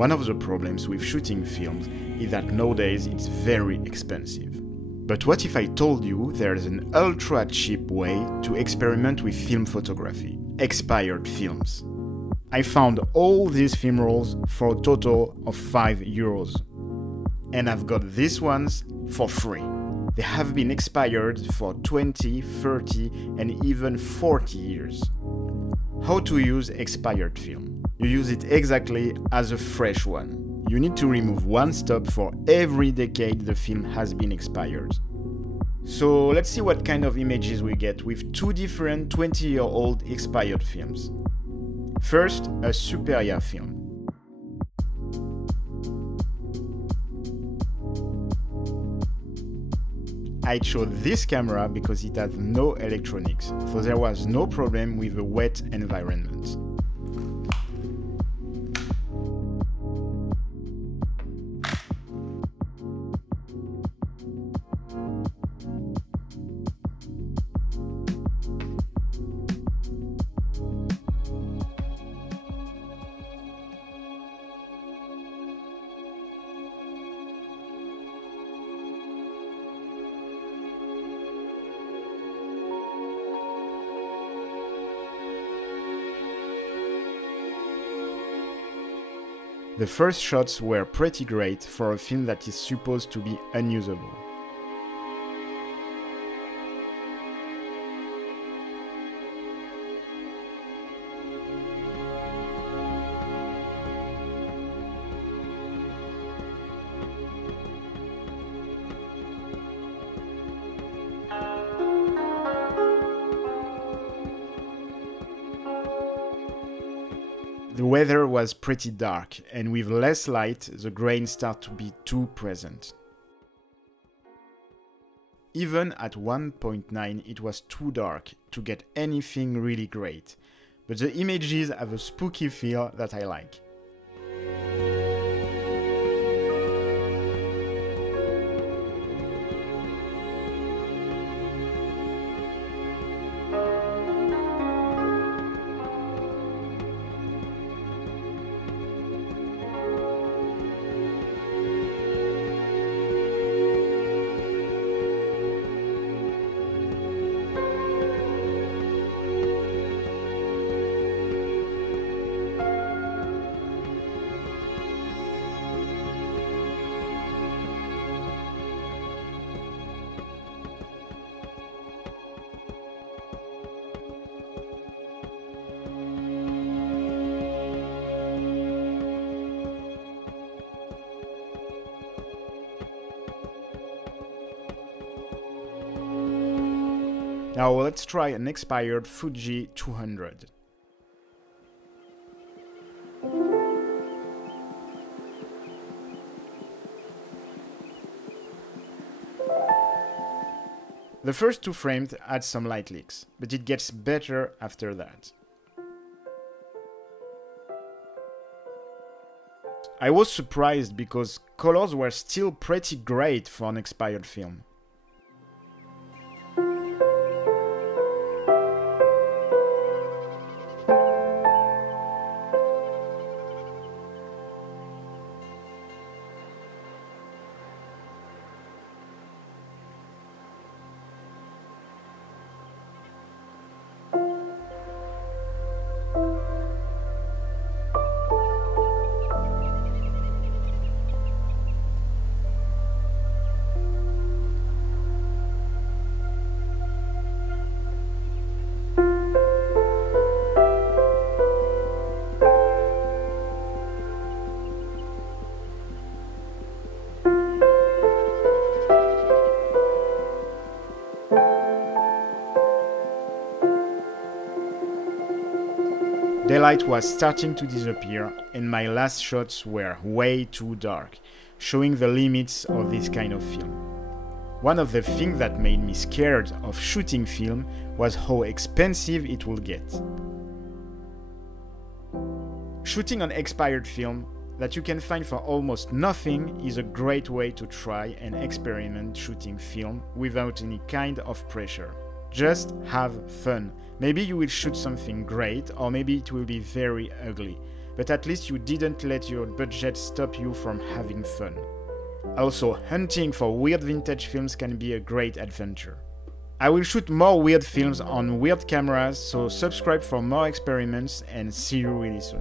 One of the problems with shooting films is that nowadays it's very expensive. But what if I told you there's an ultra cheap way to experiment with film photography? Expired films. I found all these film rolls for a total of €5. And I've got these ones for free. They have been expired for 20, 30 and even 40 years. How to use expired film? You use it exactly as a fresh one. You need to remove one stop for every decade the film has been expired. So let's see what kind of images we get with two different 20-year-old expired films. First, a Superia film. I chose this camera because it had no electronics, so there was no problem with a wet environment. The first shots were pretty great for a film that is supposed to be unusable. The weather was pretty dark, and with less light, the grains start to be too present. Even at 1.9, it was too dark to get anything really great, but the images have a spooky feel that I like. Now let's try an expired Fuji 200. The first two frames had some light leaks, but it gets better after that. I was surprised because colors were still pretty great for an expired film. Daylight was starting to disappear, and my last shots were way too dark, showing the limits of this kind of film. One of the things that made me scared of shooting film was how expensive it would get. Shooting on expired film that you can find for almost nothing is a great way to try and experiment shooting film without any kind of pressure. Just have fun. Maybe you will shoot something great, or maybe it will be very ugly. but at least you didn't let your budget stop you from having fun. Also, hunting for weird vintage films can be a great adventure. I will shoot more weird films on weird cameras, so subscribe for more experiments and see you really soon.